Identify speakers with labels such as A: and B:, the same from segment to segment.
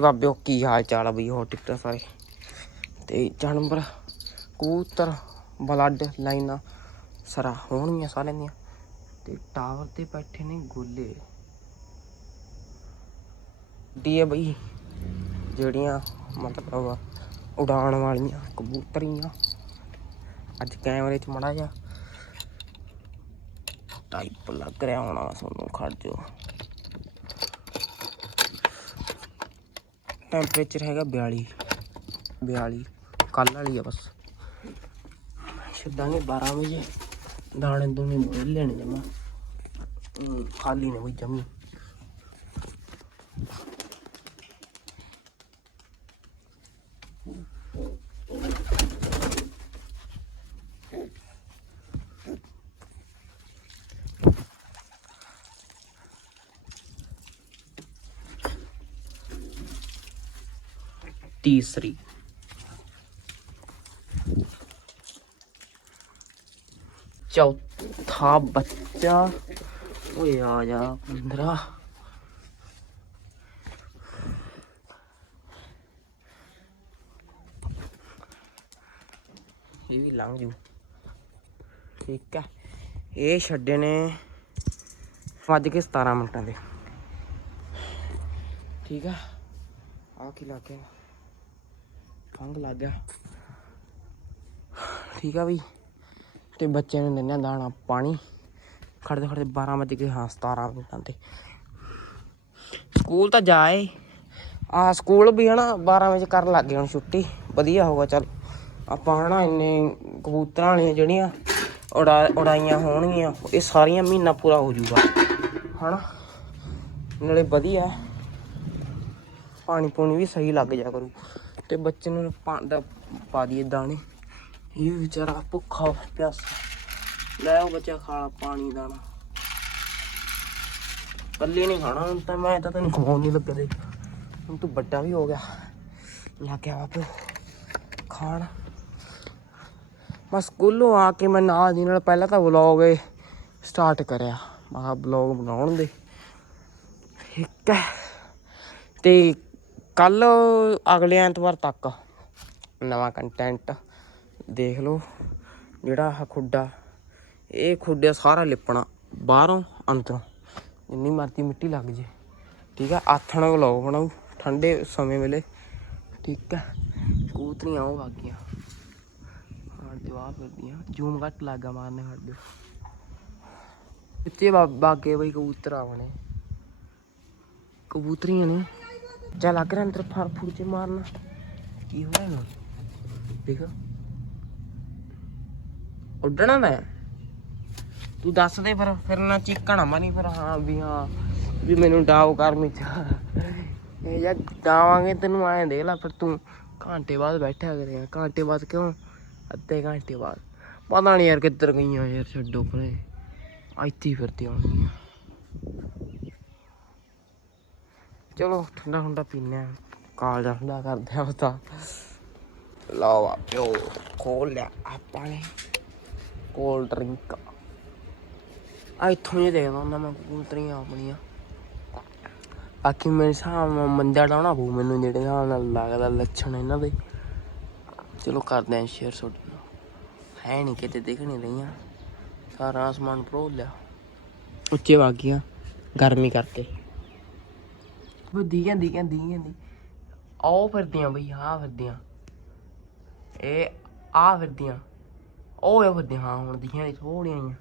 A: ਬਾਬਿਓ ਕੀ ਹਾਲ ਚਾਲ ਆ ਬਈ ਹੋ ਟਿਕਟਰ ਸਾਰੇ। ਤੇ ਜਾਨਵਰ, ਕਬੂਤਰ, ਬਲੱਡ ਲਾਈਨਾਂ ਸਰਾ ਹੋਣਗੀਆਂ ਸਾਰਿਆਂ ਦੀਆਂ। ਤੇ ਟਾਵਰ ਤੇ ਬੈਠੇ ਨੇ ਗੋਲੇ। ਡੀ ਬਈ ਜਿਹੜੀਆਂ ਮਤਲਬ ਉਡਾਣ ਵਾਲੀਆਂ ਕਬੂਤਰੀਆਂ। ਅੱਜ ਕੈਮਰੇ 'ਚ ਮੜਾ ਜਾ ਟਾਈਪ ਲੱਗ ਰਿਹਾ ਹੋਣਾ ਤੁਹਾਨੂੰ, ਖੜ ਜੋ ਟੈਂਪਰੇਚਰ ਹੈਗਾ 42 42 ਕੱਲ ਵਾਲੀ ਆ ਬਸ। ਛੱਡਾਂਗੇ 12 ਵਜੇ। ਦਾਣੇ ਦੂਣੇ ਵਿਹਲੇ ਨੇ ਜਮਾ। ਖਾਲੀ ਨੇ ਬਈ ਜਮੀ। ਤੀਸਰੀ। ਚੌਥਾ ਬੱਚਾ। ਓਏ ਆ ਜਾ ਪੰਦਰਾ। ਇਹ ਵੀ ਲੰਘ ਜੂ। ਠੀਕ ਹੈ। ਇਹ ਛੱਡੇ ਨੇ ਵੱਜ ਕੇ 17 ਮਿੰਟਾਂ ਦੇ। ਠੀਕ ਆ ਆ ਕੀ ਲੱਗ ਗਿਆ ਲੱਗ ਗਿਆ। ਠੀਕ ਆ ਵੀ ਤੇ ਬੱਚਿਆਂ ਨੂੰ ਦਿੰਦੇ ਆ ਦਾਣਾ, ਪਾਣੀ। ਖੜਦੇ ਖੜਦੇ 12 ਵਜੇ ਗਏ, ਹਾਂ 17 ਮਿੰਟਾਂ ਤੇ। ਸਕੂਲ ਤਾਂ ਜਾਏ ਆ ਸਕੂਲ ਵੀ ਹਨਾ 12 ਵਜੇ ਕਰਨ ਲੱਗ ਗਏ ਹੁਣ ਛੁੱਟੀ। ਵਧੀਆ ਹੋਊਗਾ, ਚੱਲ। ਆਪਾਂ ਹਨਾ, ਇੰਨੇ ਕਬੂਤਰਾਂ ਵਾਲੀਆਂ ਜਿਹੜੀਆਂ ਉਡਾ, ਉਡਾਈਆਂ ਹੋਣਗੀਆਂ, ਇਹ ਸਾਰੀਆਂ ਮਹੀਨਾ ਪੂਰਾ ਹੋ ਜਾਊਗਾ। ਹਨਾ? ਨਾਲੇ ਵਧੀਆ। ਪਾਣੀ ਪੂਣੀ ਵੀ ਸਹੀ ਲੱਗ ਜਾ ਕਰੂ। ਤੇ ਬੱਚੇ ਨੂੰ ਪਾ ਦਾ ਪਾ ਦਈਏ ਦਾਣੇ। ਇਹ ਵੀ ਵਿਚਾਰਾ ਭੁੱਖਾ ਪਿਆਸਾ। ਲੈ ਉਹ ਬੱਚਾ ਖਾ ਲਾ ਪਾਣੀ ਦਾਣਾ ਕੱਲੇ ਨਹੀਂ ਖਾਣਾ ਹੁਣ ਤਾਂ ਮੈਂ ਤਾਂ ਤੈਨੂੰ ਖਵਾਉਣ ਨਹੀਂ ਲੱਗਾ ਹੁਣ ਤੂੰ ਵੱਡਾ ਵੀ ਹੋ ਗਿਆ। ਲੱਗ ਗਿਆ ਬਾਪੂ, ਖਾਣ। ਮੈਂ ਸਕੂਲੋਂ ਆ ਕੇ ਮੈਂ ਨਾਲ ਦੀ ਨਾਲ ਪਹਿਲਾਂ ਤਾਂ ਵਲੌਗ ਸਟਾਰਟ ਕਰਿਆ। ਮੈਂ ਕਿਹਾ ਵਲੌਗ ਬਣਾਉਣ ਦੇ। ਠੀਕ ਤੇ ਕੱਲ ਅਗਲੇ ਐਤਵਾਰ ਤੱਕ ਨਵਾਂ ਕੰਟੈਂਟ ਦੇਖ ਲਓ। ਜਿਹੜਾ ਆ ਖੁੱਡਾ, ਇਹ ਖੁੱਡਿਆ ਸਾਰਾ ਲਿਪਣਾ ਬਾਹਰੋਂ, ਅੰਦਰੋਂ। ਜਿੰਨੀ ਮਰਜ਼ੀ ਮਿੱਟੀ ਲੱਗ ਜੇ। ਠੀਕ ਆ, ਆਥਣ ਲਾਓ ਬਣਾਉ ਠੰਡੇ ਸਮੇਂ ਵੇਲੇ। ਠੀਕ ਆ ਕੂਤਰੀਆਂ ਉਹ ਆ ਗਈਆਂ ਹਾਂ ਜਵਾਬ ਫਿਰਦੀਆਂ। ਜੂਮ ਘੱਟ ਲਾਗਾ ਮਾਰਨੇ ਹਟ ਦਿਓ ਇੱਥੇ ਬਾਗੇ ਬਈ ਕਬੂਤਰ ਆਵਣੇ। ਕਬੂਤਰੀਆਂ ਨੇ। ਜਾ ਲੱਗ ਰਿਹਾ ਅੰਦਰ ਫਰ ਫੁਰ ਚ ਮਾਰਨਾ ਕੀ ਹੋਇਆ ਨਾ ਦੇਖ ਉੱਡਣਾ ਨਾ ਤੂੰ ਦੱਸ ਦੇ ਫਿਰ ਫਿਰ ਨਾ ਚੀਕਣਾ ਮਾਰੀ ਫਿਰ ਹਾਂ ਵੀ ਹਾਂ ਵੀ ਮੈਨੂੰ ਡਾਉ ਕਰ ਮਿੱਚ ਇਹ ਜਾਂ ਡਾਵਾਂਗੇ ਤੈਨੂੰ ਆਏ ਦੇਖ ਲੈ ਫਿਰ ਤੂੰ ਘੰਟੇ ਬਾਅਦ ਬੈਠਿਆ ਕਰੇਗਾ ਘੰਟੇ ਬਾਅਦ ਕਿਉਂ ਅੱਧੇ ਘੰਟੇ ਬਾਅਦ ਪਤਾ ਨਹੀਂ ਯਾਰ ਕਿੱਧਰ ਗਈਆਂ ਯਾਰ ਛੱਡੋ ਪਰੇ ਇੱਥੇ ਫਿਰਦੀ ਆਉਣਗੀਆਂ ਚਲੋ ਠੰਡਾ ਠੰਡਾ ਪੀਨੇ ਆ। ਕਾਲਜਾ ਠੰਡਾ ਕਰਦੇ ਆ ਉਹਦਾ ਤਾਂ। ਲਓ ਆਪਿਓ ਖੋਲ ਲਿਆ ਆਪਾਂ ਨੇ। Cold drink. ਆ ਇੱਥੋਂ ਹੀ ਦੇਖਦਾ ਹੁੰਦਾ ਮੈਂ ਕਬੂਤਰੀਆਂ ਆਪਣੀਆਂ। ਬਾਕੀ ਮੇਰੇ ਹਿਸਾਬ ਨਾਲ ਮੰਜਾ ਡਾਉਣਾ ਪਊ ਮੈਨੂੰ ਜਿਹੜੇ ਹਿਸਾਬ ਨਾਲ ਲੱਗਦਾ ਲੱਛਣ ਇਹਨਾਂ ਦੇ। ਚਲੋ ਕਰਦੇ ਆਂ ਸ਼ੇਅਰ ਤੁਹਾਡੇ ਨਾਲ। ਹੈ ਨਹੀਂ ਕਿਤੇ ਦਿਖ ਨਹੀਂ ਰਹੀਆਂ। ਸਾਰਾ ਆਸਮਾਨ ਭਰੋ ਲਿਆ। ਉੱਚੇ ਵਾਗੀਆਂ, ਗਰਮੀ ਕਰਕੇ। ਉਹ ਦੀਆਂ ਦੀਆਂ ਦੀ ਆਓ ਫਿਰਦੀਆਂ ਬਈ ਆ ਫਿਰਦੀਆਂ। ਇਹ ਆ ਫਿਰਦੀਆਂ। ਉਹ ਆ ਫਿਰਦੀਆਂ, ਹਾਂ, ਹੁਣ ਦੀਆਂ ਨਹੀਂ ਥੋੜੀਆਂ ਹੀ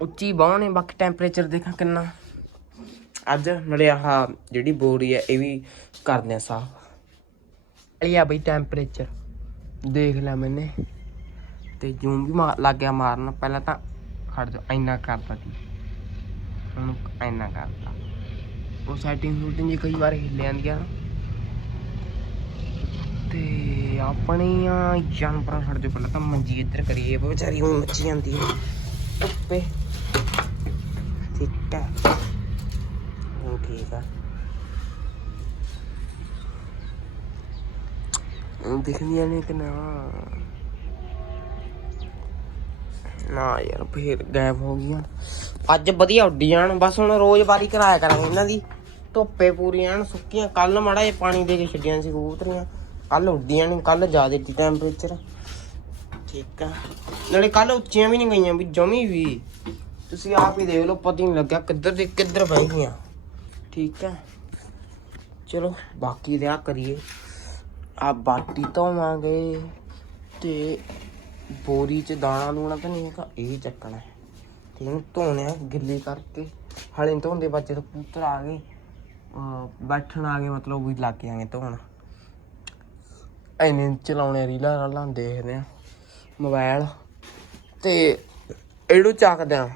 A: ਉੱਚੀ ਬਾਹ ਨੇ, ਬਾਕੀ ਟੈਂਪਰੇਚਰ ਦੇਖਾਂ ਕਿੰਨਾ। ਅੱਜ ਨੜੇ ਆਹ ਜਿਹੜੀ ਬੋਰੀ ਹੈ ਇਹ ਵੀ ਕਰਦੇ ਆ ਸਾਫ਼। ਇਹ ਆ ਬਈ ਟੈਂਪਰੇਚਰ ਦੇਖ ਲਿਆ ਮੈਨੇ। ਤੇ ਜੂਮ ਵੀ ਮਾਰ- ਲੱਗ ਗਿਆ ਮਾਰਨ, ਪਹਿਲਾਂ ਤਾਂ ਖੜ ਜਾ, ਇੰਨਾ ਕਰਦਾ ਸੀ ਹੁਣ ਇੰਨਾ ਕਰਦਾ ਉਹ ਸੈਟਿੰਗ ਸ਼ੂਟਿੰਗ ਜੀ ਕਈ ਵਾਰ ਹਿੱਲ ਜਾਂਦੀਆਂ ਤੇ ਆਪਣੀਆਂ ਜਾਨਵਰਾਂ ਛੱਡ ਜੋ ਪਹਿਲਾਂ ਤਾਂ ਮੰਜੀ ਇੱਧਰ ਕਰੀਏ ਉਹ ਵਿਚਾਰੀ ਹੁਣ ਮੱਚੀ ਜਾਂਦੀ ਹੈ। ਧੁੱਪੇ ਠੀਕ ਹੈ ਹੁਣ ਠੀਕ ਆ। ਦਿਖਦੀਆਂ ਨੇ ਕਿ ਨਾ। ਨਾ ਯਾਰ, ਫੇਰ ਗਾਇਬ ਹੋ ਗਈਆਂ। ਅੱਜ ਵਧੀਆ ਉੱਡੀ ਜਾਣ, ਬਸ ਹੁਣ ਰੋਜ਼ ਵਾਰੀ ਕਰਾਇਆ ਕਰਾਂਗੇ ਇਹਨਾਂ ਦੀ। ਧੁੱਪੇ ਪੂਰੀਆਂ ਐਨ ਸੁੱਕੀਆਂ। ਕੱਲ ਮੜਾ ਇਹ ਪਾਣੀ ਦੇ ਕੇ ਛੱਡੀਆਂ ਸੀ ਕਬੂਤਰੀਆਂ। ਕੱਲ ਉੱਡੀਆਂ ਨਹੀਂ ਕੱਲ ਜ਼ਿਆਦਾ ਸੀ ਟੈਂਪਰੇਚਰ ਠੀਕ ਆ। ਨਾਲੇ ਕੱਲ ਉੱਚੀਆਂ ਵੀ ਨਹੀਂ ਗਈਆਂ, ਵੀ ਜਮੀ ਵੀ। ਤੁਸੀਂ ਆਪ ਹੀ ਦੇਖ ਲਓ, ਪਤਾ ਹੀ ਨਹੀਂ ਲੱਗਿਆ ਕਿੱਧਰ ਦੀ ਕਿੱਧਰ ਬਹਿ ਗਈਆਂ। ਠੀਕ ਆ। ਚਲੋ, ਬਾਕੀ ਰਿਆ ਕਰੀਏ। ਆ ਬਾਟੀ ਧੋਵਾਂਗੇ ਤੇ ਬੋਰੀ ਚ ਦਾਣਾ ਲੂਣਾ ਤਾਂ ਨਹੀਂ ਹੈਗਾ, ਇਹ ਚੱਕਣਾ। ਹੈ ਤੇ ਇਹਨੂੰ ਧੋਣੇ ਗਿੱਲੀ ਕਰਕੇ। ਹਲੇ ਧੋਂਦੇ ਬੱਚੇ ਜਦੋਂ ਕਬੂਤਰ ਆ ਗਏ। ਬੈਠਣ ਆ ਗਏ ਮਤਲਬ ਵੀ ਲੱਗ ਜਾਣਗੇ ਧੋਣ ਐਨੇ ਚਲਾਉਣੇ ਰੀਲਾਂ ਰਾਲਾਂ ਦੇਖਦੇ ਆ ਮੋਬਾਈਲ ਤੇ ਇਹਨੂੰ ਚੱਕਦੇ ਆ।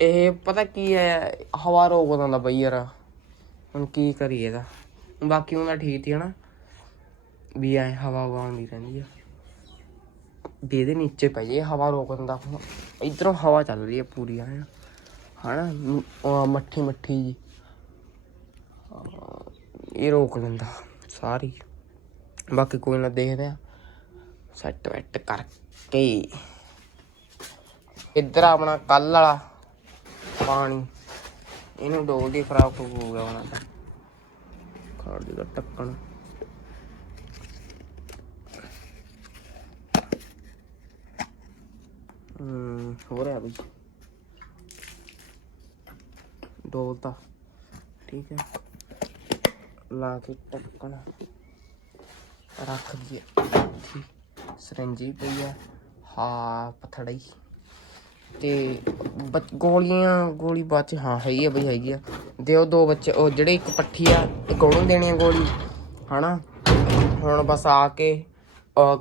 A: ਇਹ ਪਤਾ ਕੀ ਹੈ, ਹਵਾ ਰੋਕ ਦਿੰਦਾ ਬਈ ਯਾਰ। ਹੁਣ ਕੀ ਕਰੀਏ ਇਹਦਾ। ਬਾਕੀ ਉਹਨਾਂ ਠੀਕ ਸੀ ਹਨਾ ਵੀ ਐ ਹਵਾ ਆਉਂਦੀ ਰਹਿੰਦੀ ਆ। ਵੀ ਇਹਦੇ ਨੀਚੇ ਪੈ ਜੇ ਹਵਾ ਰੋਕ ਦਿੰਦਾ। ਹੁਣ ਇਧਰੋਂ ਹਵਾ ਚੱਲ ਰਹੀ ਹੈ ਪੂਰੀ, ਐ ਹਨਾ, ਮ- ਮੱਠੀ ਮੱਠੀ ਜੀ। ਇਹ ਰੋਕ ਲੈਂਦਾ, ਸਾਰੀ। ਬਾਕੀ ਕੋਈ ਨਾ ਦੇਖਦੇ ਆ। ਸੈੱਟ ਵੈਟ ਕਰਕੇ। ਇੱਧਰ ਆਪਣਾ ਕੱਲ ਵਾਲਾ ਪਾਣੀ। ਇਹਨੂੰ ਡੋਲਦੀ ਖਰਾਬ ਹੋ ਗਿਆ ਉਹਨਾਂ ਦਾ ਖਾੜੀ ਦਾ ਟੱਕਣ ਹਮ ਹੋ ਰਿਹਾ ਬਈ ਡੋਲਤਾ ਠੀਕ ਹੈ। ਲਾ ਕੇ ਟੱਕਣ ਰੱਖ ਦਈਏ ਸਰੰਜੀ ਪਈ ਹੈ ਹਾਂ ਪਥੜਈ ਤੇ ਗੋਲੀਆਂ, ਗੋਲੀ ਬਾਅਦ ਚ ਹਾਂ, ਹੈਗੀ ਆ ਬਈ, ਹੈਗੀ ਆ। ਦਿਓ ਦੋ ਬੱਚੇ, ਉਹ ਜਿਹੜੇ ਇੱਕ ਪੱਠੀ ਆ, ਇੱਕ ਉਹਨੂੰ ਦੇਣੀ ਆ ਗੋਲੀ, ਹਨਾ? ਹੁਣ ਬਸ ਆ ਕੇ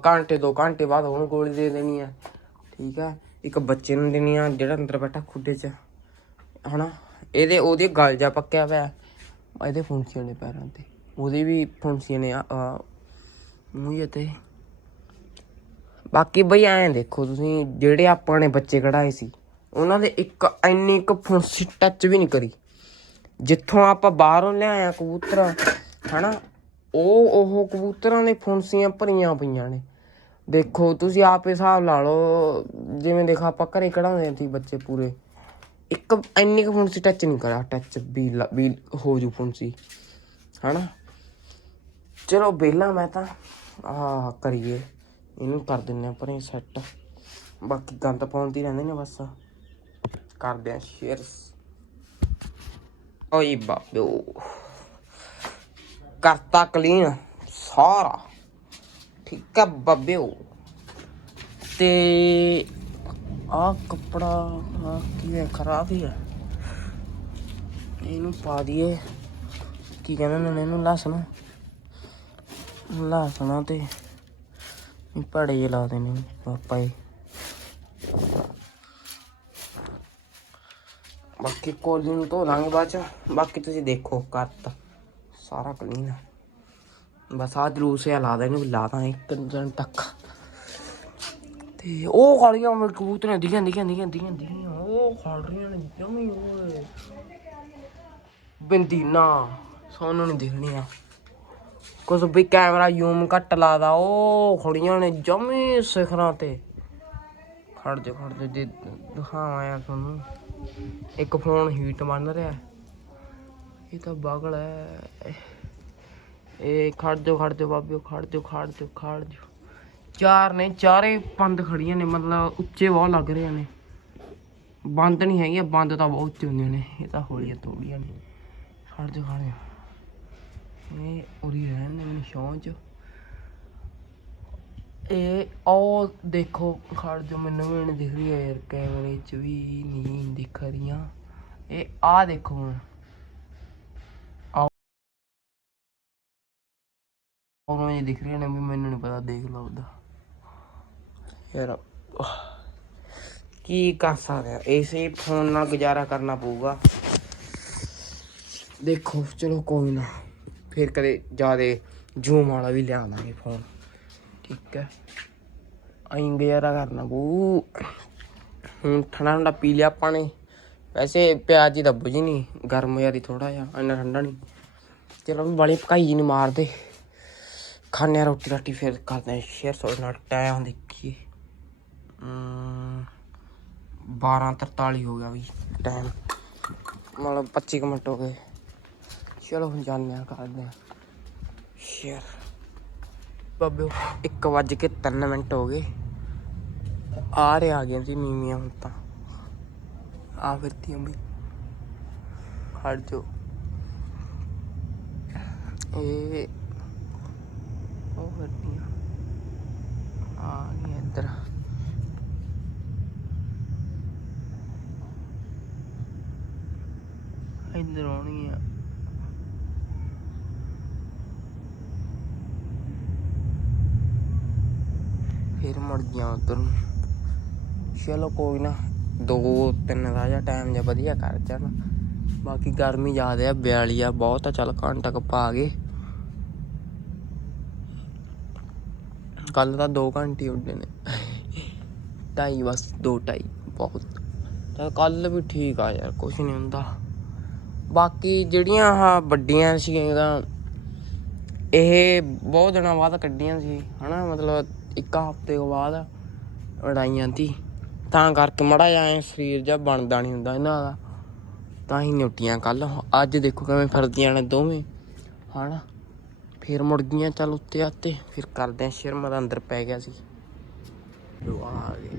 A: ਘੰਟੇ, ਦੋ ਘੰਟੇ ਬਾਅਦ ਉਹਨੂੰ ਗੋਲੀ ਦੇ ਦੇਣੀ ਆ। ਠੀਕ ਆ? ਇੱਕ ਬੱਚੇ ਨੂੰ ਦੇਣੀ ਆ, ਜਿਹੜਾ ਅੰਦਰ ਬੈਠਾ ਖੁੱਡੇ 'ਚ, ਹਨਾ? ਇਹਦੇ, ਉਹਦੇ ਗਲ ਜਾ ਪੱਕਿਆ ਹੋਇਆ। ਇਹਦੇ ਫੁੰਸੀਆਂ ਨੇ ਪੈਰਾਂ ਤੇ। ਉਹਦੇ ਵੀ ਫੁੰਸੀਆਂ ਨੇ ਮੂੰਹ ਤੇ। ਬਾਕੀ ਬਈ ਐਂ ਦੇਖੋ ਤੁਸੀਂ, ਜਿਹੜੇ ਆਪਾਂ ਨੇ ਬੱਚੇ ਕਢਾਏ ਸੀ, ਉਹਨਾਂ ਦੇ ਇੱਕ, ਇੰਨੀ ਕੁ ਫੁੰਸੀ ਟੱਚ ਵੀ ਨਹੀਂ ਕਰੀ। ਜਿੱਥੋਂ ਆਪਾਂ ਬਾਹਰੋਂ ਲਿਆਇਆ ਕਬੂਤਰ, ਹਨਾ, ਉਹ ਉਹ ਕਬੂਤਰਾਂ ਦੇ ਫੁੰਸੀਆਂ ਭਰੀਆਂ ਪਈਆਂ ਨੇ। ਦੇਖੋ, ਤੁਸੀਂ ਆਪ ਹਿਸਾਬ ਲਾ ਲਓ, ਜਿਵੇਂ ਦੇਖੋ ਆਪਾਂ ਘਰੇ ਕਢਾਉਂਦੇ ਸੀ ਬੱਚੇ ਪੂਰੇ। ਇੱਕ ਇੰਨੀ ਕੁ ਫੁੰਸੀ ਟੱਚ ਨਹੀਂ ਕਰਾ ਟੱਚ ਵੀ ਲ- ਵੀ ਹੋ ਜੂ ਫੁੰਸੀ ਹਨਾ? ਚਲੋ ਬੇਲਾ ਮੈਂ ਤਾਂ ਆ ਕਰੀਏ, ਇਹਨੂੰ ਕਰ ਦਿੰਨੇ ਆ ਪਰੇ ਸੈੱਟ ਬਾਕੀ ਗੰਦ ਪਾਉਂਦੀ ਰਹਿੰਦੇ ਨੇ ਬਸ। ਕਰਦੇ ਆ ਸ਼ੇਅਰਸ ਓਏ ਬਾਬਿਓ। ਕਰਤਾ ਕਲੀਨ ਸਾਰਾ। ਠੀਕ ਆ ਬਾਬਿਓ। ਤੇ ਆ ਕੱਪੜਾ, ਆ ਕਿਵੇਂ ਖਰਾਬ ਹੀ ਆ ਇਹਨੂੰ ਪਾ ਦਈਏ। ਕੀ ਕਹਿੰਦੇ ਨੇ ਇਹਨੂੰ, ਲਸਣ। ਲਸਣਾ ਤੇ ਪੜੇ ਜਿਹੇ ਲਾ ਦੇਣੇ ਪਾਪਾ ਹੀ ਬਾਕੀ ਕੋਲੀ ਨੂੰ ਧੋ ਲਾਂਗੇ ਬਾਅਦ ਚ। ਬਾਕੀ ਤੁਸੀਂ ਦੇਖੋ ਕਰਤਾ ਸਾਰਾ ਕਲੀਨ ਬਸ ਆ ਜਲੂਸ ਜਿਹਾ ਲਾ ਦੇ, ਇਹਨੂੰ ਲਾ ਦਾਂ, ਇੱਕ ਦਿਨ ਤੱਕ। ਤੇ ਉਹ ਕਾਲੀਆਂ ਮੇਰੇ ਕਬੂਤਰਾਂ ਦਿਖਾਂ ਦਿਖਾਂ ਦਿਖਾਂ ਦਿਖਾਂ ਦਿਖਾਂ ਉਹ ਖੜ ਰਹੀਆਂ ਨੇ, ਜਮੀ ਓਏ। ਬਿੰਦੀ ਨਾ ਸੋਨੂੰ ਨਹੀਂ ਦਿਖਣੀਆਂ। ਕੁਝ ਵੀ ਕੈਮਰਾ ਜ਼ੂਮ ਘੱਟ ਲਾਦਾ ਉਹ ਖੜੀਆਂ ਨੇ ਜਮੀ ਸਿਖਰਾਂ ਤੇ। ਖੜ ਜਾ ਖੜ ਜਾ ਦੇ ਦਿਖਾਵਾਂ ਯਾਰ ਤੁਹਾਨੂੰ। ਇੱਕ ਫੋਨ ਹੀਟ ਮੰਨ ਰਿਹਾ। ਇਹ ਤਾਂ ਬਾਗਲ ਹੈ ਇਹ ਖੜ ਜੋ ਖੜ ਜੋ ਬਾਬਿਓ ਖੜ ਜੋ ਖੜ ਜਾ ਖੜ ਜੋ ਚਾਰ ਨੇ, ਚਾਰੇ ਬੰਦ ਖੜੀਆਂ ਨੇ, ਮਤਲਬ ਉੱਚੇ ਬਹੁਤ ਲੱਗ ਰਹੇ ਨੇ। ਬੰਦ ਨਹੀਂ ਹੈਗੀਆਂ, ਬੰਦ ਤਾਂ ਬਹੁਤ ਉੱਚੇ ਹੁੰਦੀਆਂ ਨੇ, ਇਹ ਤਾਂ ਹੌਲੀਆਂ ਥੋੜੀਆਂ ਨੇ। ਖੜ ਜਾ ਖੜ ਜਾ। ਇਹ ਉਰੀ ਰਹਿਣ ਦੇ ਮੈਨੂੰ ਸ਼ੌਂ ਚ। ਇਹ, ਉਹ ਦੇਖੋ, ਖੜ ਜੋ, ਮੈਨੂੰ ਵੀ ਨਹੀਂ ਦਿਖ ਰਹੀ ਯਾਰ, ਕੈਮਰੇ 'ਚ ਵੀ ਨਹੀਂ ਦਿਖ ਰਹੀਆਂ। ਇਹ ਆ ਦੇਖੋ ਹੁਣ। ਉਹ ਇਹ ਦਿਖ ਰਹੀਆਂ ਨੇ, ਵੀ ਮੈਨੂੰ ਨਹੀਂ ਪਤਾ, ਦੇਖ ਲਓ ਉਹਦਾ ਯਾਰ ਆਹ, ਕੀ ਕਰ ਸਕਦੇ ਆ? ਇਸੇ ਫੋਨ ਨਾਲ ਗੁਜ਼ਾਰਾ ਕਰਨਾ ਪਊਗਾ। ਦੇਖੋ ਚਲੋ ਕੋਈ ਨਾ। ਫਿਰ ਕਦੇ ਜਿਆਦੇ ਜ਼ੂਮ ਵਾਲਾ ਵੀ ਲਿਆ ਦਾਂਗੇ ਫੋਨ ਠੀਕ ਹੈ। ਆਈਂ ਗੁਜ਼ਾਰਾ ਕਰਨਾ ਪਊ। ਹੁਣ ਠੰਡਾ ਠੰਡਾ ਪੀ ਲਿਆ ਆਪਾਂ ਨੇ। ਵੈਸੇ ਪਿਆਜ਼ ਹੀ ਤਾਂ ਬੁਝੀ ਨਹੀਂ। ਗਰਮ ਯਾਰੀ ਥੋੜਾ ਜਿਹਾ ਇੰਨਾ ਠੰਡਾ ਨਹੀਂ। ਚਲੋ ਵੀ ਵਾਲੀ ਪਕਾਈ ਜੀ ਨਹੀਂ ਮਾਰਦੇ। ਖਾਣੇ ਰੋਟੀ ਰਾਟੀ ਫਿਰ ਕਰਦੇ ਆ ਸ਼ੇਅਰ ਸੋ ਨਾਲ ਟਾਈਮ ਦੇਖੀਏ। 12:43 ਹੋ ਗਿਆ ਵੀ ਟਾਈਮ ਮਤਲਬ 25 ਕੁ ਮਿੰਟ ਹੋ ਗਏ। ਚਲੋ ਹੁਣ ਜਾਂਦੇ ਆ, ਕਰਦੇ ਆ। ਸ਼ੇਅਰ ਬਾਬਿਓ 1 ਵੱਜ ਕੇ 3 ਮਿੰਟ ਹੋ ਗਏ। ਆ ਰਹੇ ਆ ਗਏ ਸੀ ਨੀਵੀਆਂ ਹੁਣ ਤਾਂ। ਆ ਫਿਰਤੀਆਂ ਬਈ ਹਟ ਜੋ ਇਹ ਉਹ ਫਿਰਤੀਆਂ ਆ ਗਈ ਇੱਧਰ। ਇੱਧਰ ਆਉਣਗੀਆਂ ਫਿਰ ਮੁੜ ਗਿਆ ਉਧਰ ਨੂੰ। ਚਲੋ ਕੋਈ ਨਾ, ਦੋ ਤਿੰਨ ਦਾ ਜਾਂ ਟਾਈਮ ਜਿਹਾ ਵਧੀਆ ਕਰ ਜਾਣ ਬਾਕੀ ਗਰਮੀ ਜ਼ਿਆਦਾ ਆ 42 ਆ, ਬਹੁਤ ਆ, ਚੱਲ ਘੰਟਾ ਕੁ ਪਾ ਗਏ। ਕੱਲ ਤਾਂ 2 ਘੰਟੇ ਉੱਡੇ ਨੇ ਢਾਈ ਬਸ 2 ਢਾਈ, ਬਹੁਤ। ਤਾਂ ਕੱਲ ਵੀ ਠੀਕ ਆ ਯਾਰ ਕੁਝ ਨਹੀਂ ਹੁੰਦਾ। ਬਾਕੀ ਜਿਹੜੀਆਂ ਆਹ ਵੱਡੀਆਂ ਸੀਗੀਆਂ ਇਹ ਬਹੁਤ ਦਿਨਾਂ ਬਾਅਦ ਕੱਢੀਆਂ ਸੀ, ਹਨਾ, ਮਤਲਬ ਇੱਕ ਹਫ਼ਤੇ ਤੋਂ ਬਾਅਦ ਉਡਾਈਆਂ ਤੀ ਤਾਂ ਕਰਕੇ ਮੜਾ ਜਾਏ ਸਰੀਰ ਜਿਹਾ ਬਣਦਾ ਨਹੀਂ ਹੁੰਦਾ ਇਹਨਾਂ ਦਾ। ਤਾਂ ਹੀ ਨਿਉਟੀਆਂ ਕੱਲ ਅੱਜ ਦੇਖੋ ਕਿਵੇਂ ਫਿਰਦੀਆਂ ਨੇ ਦੋਵੇਂ, ਹਨਾ। ਫਿਰ ਮੁੜ ਗਈਆਂ ਚੱਲ ਉੱਤੇ ਆਤੇ, ਫਿਰ ਕਰਦੇ ਆ ਸ਼ਰਮਾ ਦਾ ਅੰਦਰ ਪੈ ਗਿਆ ਸੀ। ਲੋ ਆ ਗਏ।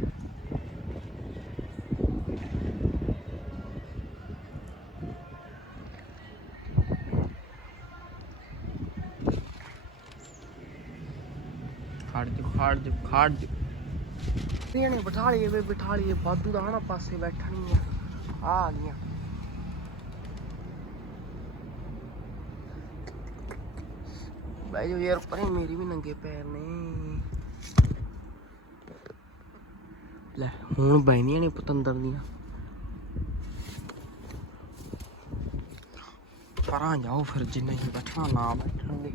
A: ਖੜ ਜਾ ਖੜ ਜਾ ਨੇ ਬਿਠਾ ਲਈਏ ਵੇ ਬਿਠਾ ਲਈਏ। ਬਾਦੂ ਦਾ ਹਨਾ ਪਾਸੇ ਬੈਠਣੀ ਆ। ਆ ਗਈਆਂ। ਬਈ ਜੋ ਯਾਰ, ਪਰੇ ਮੇਰੀ ਵੀ ਨੰਗੇ ਪੈਰ ਨੇ। ਲੈ, ਹੁਣ ਬੈਣੀਆਂ ਨੇ ਪਤੰਦਰ ਦੀਆਂ। ਪਰਾਂ ਜਾਓ ਫਿਰ, ਜਿੰਨਾ ਹੀ ਬੈਠਣਾ, ਨਾ ਬੈਠਣਗੇ।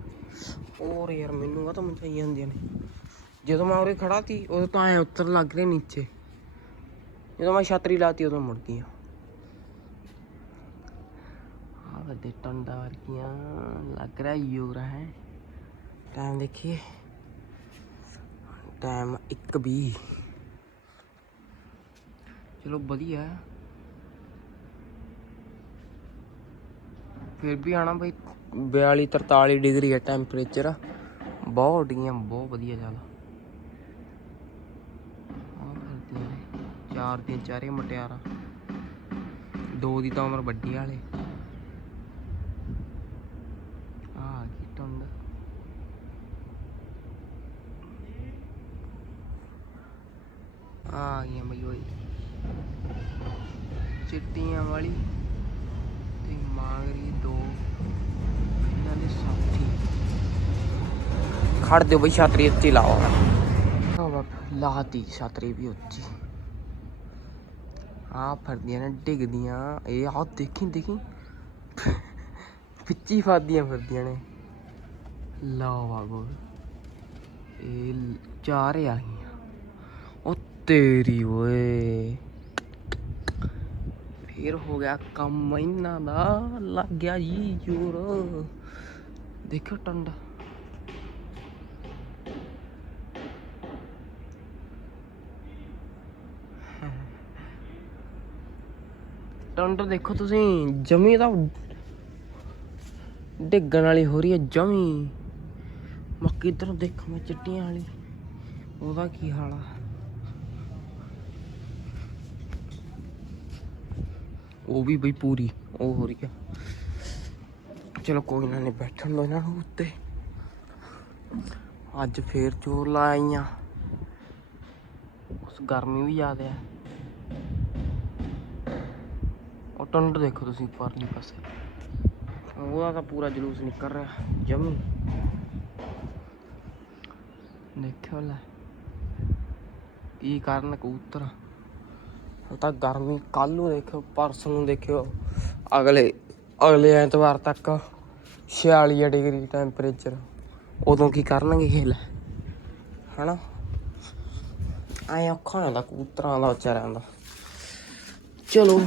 A: ਹੋਰ ਯਾਰ, ਮੈਨੂੰ ਆ ਤਾਂ ਮਚਾਈ ਜਾਂਦੀਆਂ ਨੇ? ਜਦੋਂ ਮੈਂ ਉਰੇ ਖੜਾ ਸੀ ਉਦੋਂ ਤਾਂ ਐ ਉੱਤਰ ਲੱਗ ਰਹੇ ਨੀਚੇ। ਜਦੋਂ ਮੈਂ ਛਤਰੀ ਲਾਤੀ, ਉਦੋਂ ਮੁੜ ਗਈਆਂ ਆ। ਵੱਡੇ ਟੰਡਾ ਵਰਗੀਆਂ, ਲੱਗ ਰਿਹਾ ਯੂਰਾ ਹੈ। ਟਾਈਮ ਦੇਖੀਏ। ਟਾਈਮ 1:20 ਚਲੋ ਵਧੀਆ। ਫਿਰ ਵੀ ਆਣਾ ਬਈ 42 43 ਡਿਗਰੀ ਹੈ ਟੈਂਪਰੇਚਰ। ਬਹੁਤ ਉੱਡੀਆਂ ਬਹੁਤ ਵਧੀਆ ਚੱਲ ਆਹ ਫਿਰਦੀਆਂ ਨੇ। ਚਾਰ ਦੀਆਂ ਚਾਰੇ ਮਟਿਆਰਾਂ। ਦੋ ਦੀ ਤਾਂ ਉਮਰ ਵੱਡੀ ਵਾਲੇ ਆ ਕੀ ਟੰਡ ਆ ਗਈਆਂ ਬਈ ਓਏ। ਚਿੱਟੀਆਂ ਵਾਲੀ ਤੇ ਮਾਗਰੀ ਦੋ। ਇਹਨਾਂ ਦੇ ਸਾਥੀ। ਖੜ ਦਿਓ ਬਈ, ਛਾਤਰੀ ਉੱਚੀ ਲਾਓ। ਹਾਂ ਬਾਪ ਲਾਤੀ ਛਾਤਰੀ ਵੀ ਉੱਚੀ। ਆ ਫਰਦੀਆਂ ਨੇ, ਡਿੱਗਦੀਆਂ। ਇਹ ਆ ਦੇਖੀ ਦੇਖੀ। ਪਿੱਚੀ ਫਾਦੀਆਂ ਫਿਰਦੀਆਂ ਨੇ। ਲਓ ਬਾਬੂ। ਇਹ ਚਾਰ ਆ ਗਈਆਂ ਉਹ ਤੇਰੀ ਓਏ। ਫੇਰ ਹੋ ਗਿਆ ਕੰਮ। ਇਹਨਾਂ ਦਾ ਲੱਗ ਗਿਆ ਜੀ ਜੋਰ। ਦੇਖੋ ਟੰਡਾ। ਟੰਡ ਦੇਖੋ ਤੁਸੀਂ, ਜਮੀ ਤਾਂ ਡਿੱਗਣ ਵਾਲੀ ਹੋ ਰਹੀ ਹੈ, ਜਮੀ। ਮੱਕੀ ਇਧਰ ਦੇਖੋ ਮੈਂ ਚਿੱਟੀਆਂ ਵਾਲੀ। ਉਹਦਾ ਕੀ ਹਾਲ ਆ? ਉਹ ਵੀ ਬਈ ਪੂਰੀ, ਉਹ ਹੋ ਰਹੀ ਆ। ਚਲੋ ਕੋਈ ਨਾ ਨਹੀਂ ਬੈਠਣ ਦੋ ਇਹਨਾਂ ਨੂੰ ਉੱਤੇ। ਅੱਜ ਫੇਰ ਚੋਰ ਲਾਈਆਂ। ਉਸ ਗਰਮੀ ਵੀ ਜ਼ਿਆਦਾ ਆ। ਉਹ ਟੰਡ ਦੇਖੋ ਤੁਸੀਂ ਪਰਲੀ ਪਾਸੇ। ਉਹਦਾ ਤਾਂ ਪੂਰਾ ਜਲੂਸ ਨਿਕਲ ਰਿਹਾ, ਜਮੀ। ਦੇਖਿਓ ਲੈ, ਕੀ ਕਰਨ ਕਬੂਤਰ। ਤਾਂ ਗਰਮੀ ਕੱਲ ਨੂੰ ਦੇਖਿਓ, ਪਰਸੋਂ ਨੂੰ ਦੇਖਿਓ, ਅਗਲੇ ਅਗਲੇ ਐਤਵਾਰ ਤੱਕ 46 ਡਿਗਰੀ ਟੈਂਪਰੇਚਰ ਉਦੋਂ ਕੀ ਕਰਨਗੇ ਖੇਲ? ਹਨਾ? ਆਏ ਔਖਾ ਹੁੰਦਾ ਕਬੂਤਰਾਂ ਦਾ ਵਿਚਾਰਿਆਂ ਦਾ। ਚਲੋ।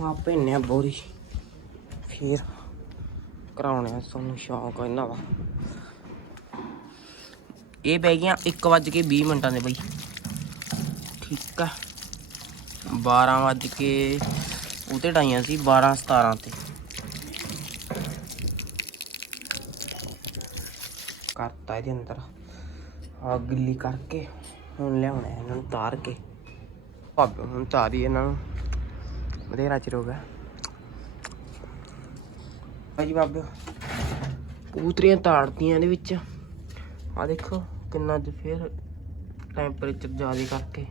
A: ਹਾਂ, ਭੇਨੇ ਬੋਰੀ। ਫਿਰ ਕਰਾਉਣੇ ਆ ਤੁਹਾਨੂੰ ਸ਼ੌਂਕ ਇਹਨਾਂ ਦਾ। ਇਹ ਪੈ ਗਈਆਂ 1 ਵੱਜ ਕੇ 20 ਮਿੰਟਾਂ ਦੇ ਬਈ। ਠੀਕ ਆ। 12 ਵੱਜ ਕੇ, ਉਹ ਟਾਈਆਂ ਸੀ 12 17 ਤੇ। ਕਰਤਾ ਇਹਦੇ ਅੰਦਰ। ਆ ਗਿੱਲੀ ਕਰਕੇ, ਹੁਣ ਲਿਆਉਣਾ ਇਹਨਾਂ ਨੂੰ ਤਾਰ ਕੇ। ਭਾਬੀ ਹੁਣ ਤਾਰੀ ਇਹਨਾਂ ਨੂੰ। ਬਥੇਰਾ ਚਿਰ ਹੋ ਗਿਆ। ਭਾਜੀ ਬਾਬੇ। ਪੂਤਰੀਆਂ ਤਾੜਤੀਆਂ ਇਹਦੇ ਵਿੱਚ। ਆ ਦੇਖੋ ਕਿੰਨਾ ਅੱਜ ਫੇਰ ਟੈਂਪਰੇਚਰ ਜ਼ਿਆਦਾ ਕਰਕੇ।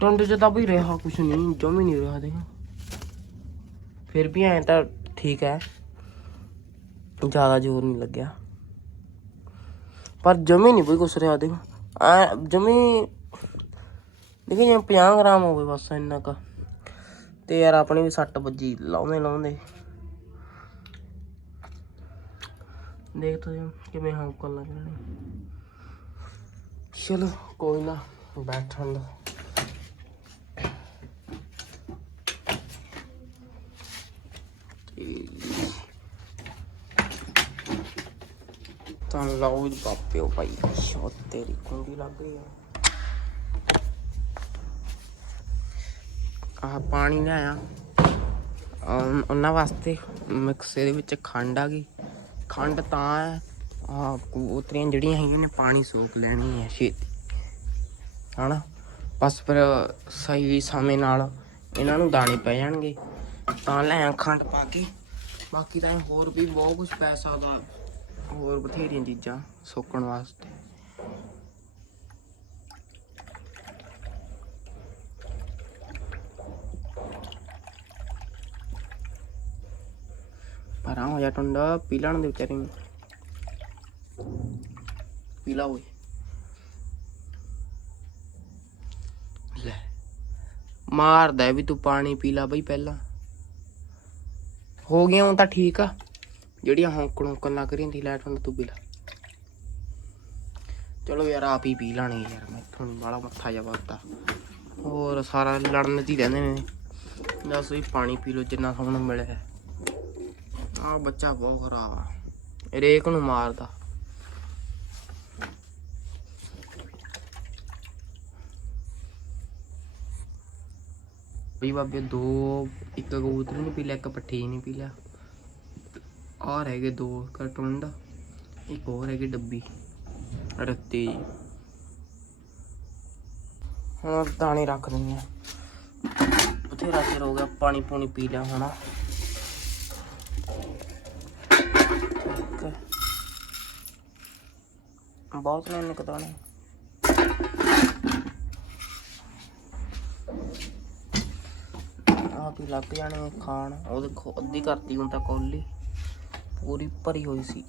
A: ਟੰਡ ਚ ਤਾਂ ਵੀ ਰਿਹਾ ਕੁਛ ਨਹੀਂ ਜਮ ਨਹੀਂ ਰਿਹਾ ਦੇਖ। ਫਿਰ ਵੀ ਐਂ ਤਾਂ ਠੀਕ ਹੈ। ਜ਼ਿਆਦਾ ਜ਼ੋਰ ਨਹੀਂ ਲੱਗਿਆ। ਪਰ ਜਮੀ ਨਹੀਂ ਬਈ ਕੁਛ ਰਿਹਾ ਦੇਖ। ਐ ਜਮੀ ਦੇਖੀ ਜਿਵੇਂ 50 ਗ੍ਰਾਮ ਹੋਵੇ ਬਸ ਇੰਨਾ ਕ। ਤੇ ਯਾਰ ਆਪਣੀ ਵੀ ਸੱਟ ਵੱਜੀ ਲਾਉਂਦੇ ਲਾਉਂਦੇ। ਦੇਖ ਤੋ ਕਿਵੇਂ ਹੌਂਕਣ ਲੱਗ ਰਹੇ ਚਲੋ, ਕੋਈ ਨਾ, ਬੈਠਣ ਦਾ। ਤਾਂ ਲਾਓ ਬਾਪਿਓ ਭਾਈ ਸ਼ੋ ਤੇਰੀ ਕੁੰਡੀ ਲੱਗ ਗਈ ਆ। ਆਹ ਪਾਣੀ ਲਿਆਇਆ। ਅਮ ਉਹਨਾਂ ਵਾਸਤੇ ਮਿਕਸੇ ਦੇ ਵਿੱਚ ਖੰਡ ਆ ਗਈ। ਖੰਡ ਤਾਂ ਹੈ ਆ ਕਬੂਤਰੀਆਂ ਜਿਹੜੀਆਂ ਹੈਗੀਆਂ ਨੇ ਪਾਣੀ ਸੋਖ ਲੈਣੀ ਹੈ ਛੇਤੀ। ਹਨਾ? ਬਸ ਫਿਰ ਸਹੀ ਸਮੇਂ ਨਾਲ ਇਹਨਾਂ ਨੂੰ ਦਾਣੇ ਪੈ ਜਾਣਗੇ। ਤਾਂ ਲੈ ਖੰਡ ਪਾ ਕੇ। ਬਾਕੀ ਤਾਂ ਹੋਰ ਵੀ ਬਹੁਤ ਕੁਝ ਪੈ ਸਕਦਾ। ਹੋਰ ਬਥੇਰੀਆਂ ਚੀਜ਼ਾਂ ਸੋਕਣ ਵਾਸਤੇ। ਪਰ ਹੋ ਜਾ ਟੰਡਾ ਪੀ ਲੈਣ ਦੇ ਵਿਚਾਰੇ ਨੂੰ। ਪੀ ਲਾ ਓਏ ਲੈ, ਮਾਰਦਾ ਵੀ ਤੂੰ ਪਾਣੀ ਪੀ ਲਾ ਬਈ ਪਹਿਲਾਂ। ਹੋ ਗਿਆ ਹੁਣ ਤਾਂ ਠੀਕ ਆ। ਜਿਹੜੀਆਂ ਹੌਂਕਣ ਹੌਂਕਣ ਲੱਗ ਰਹੀਆਂ ਸੀ ਲੈਟ ਹੁਣ ਤੂੰ ਪੀ ਲਾ। ਚਲੋ ਯਾਰ, ਆਪ ਹੀ ਪੀ ਲਾਣੇ ਯਾਰ, ਮੈਂ ਤੁਹਾਨੂੰ ਬਾਲਾ ਮੱਥਾ ਜਾ ਵੱਧਦਾ। ਹੋਰ ਸਾਰਾ ਲੜਨ ਦੀ ਰਹਿੰਦੇ ਨੇ। ਦੱਸ ਵੀ ਪਾਣੀ ਪੀ ਲਓ, ਜਿੰਨਾ ਤੁਹਾਨੂੰ ਮਿਲਿਆ। ਆ ਬੱਚਾ ਬਹੁਤ ਖਰਾਬ ਆ। ਰੇਕ ਨੂੰ ਮਾਰਦਾ। ਵੀ ਬਾਬੇ ਦੋ, ਇੱਕ ਕਬੂਤਰ ਨਹੀਂ ਪੀ ਲਿਆ, ਇੱਕ ਪੱਠੀ ਨਹੀਂ ਪੀ ਲਿਆ। ਆ ਰਹਿ ਗਏ ਦੋ ਕਟੁੰਡ ਇੱਕ ਹੋਰ ਹੈਗੀ ਡੱਬੀ, ਰੱਤੀ। ਹੁਣ ਦਾਣੇ ਰੱਖ ਦਿੰਦੇ ਆ। ਬਥੇਰਾ ਚਿਰ ਹੋ ਗਿਆ ਪਾਣੀ ਪੂਣੀ ਪੀ ਲਿਆ ਹੋਣਾ। ਬਹੁਤ ਨੇ ਨਿਕਦਾਣੇ ਆਪ ਹੀ ਲੱਗ ਜਾਣੇ ਖਾਣ। ਉਹ ਦੇਖੋ, ਅੱਧੀ ਕਰਤੀ ਹੁਣ ਤਾਂ ਕੌਲੀ ਪੂਰੀ ਭਰੀ ਹੋਈ ਸੀ।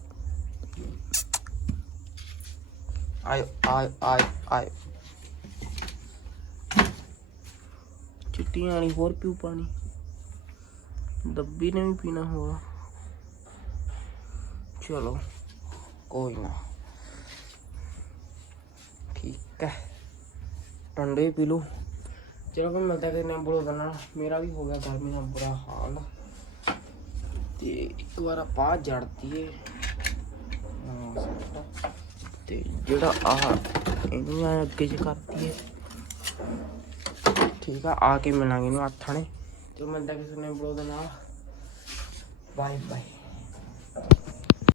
A: ਆਇਓ ਆਇਓ ਆਇਓ ਆਇਓ। ਚਿੱਟੀਆਂ ਵਾਲੀ ਹੋਰ ਪਿਉ ਪਾਣੀ। ਦੱਬੀ ਨੇ ਵੀ ਪੀਣਾ ਹੋਗਾ ਚਲੋ, ਕੋਈ ਨਾ। ਠੀਕ ਹੈ। ਟੰਡੇ ਪੀ ਲਓ। ਚਲੋ ਫਿਰ ਮਿਲਦਾ ਕਿ ਨਾ ਬੋਲੋ ਨਾਲ। ਮੇਰਾ ਵੀ ਹੋ ਗਿਆ ਗਰਮੀ ਨਾਲ ਬੁਰਾ ਹਾਲ। ਤੇ ਇੱਕ ਵਾਰ ਆਪਾਂ ਜੜਤੀ ਏ ਤੇ ਜਿਹੜਾ ਆਹ ਇਹਨੂੰ ਆ ਅੱਗੇ ਚ ਕਰਤੀ ਏ ਠੀਕ ਆ ਆ ਕੇ ਮਿਲਾਂਗੇ ਇਹਨੂੰ ਆਥਣੇ ਚਲੋ ਮਿਲਦਾ ਕਿਸੇ ਨੇ ਬੋਲੋ ਨਾਲ। Bye bye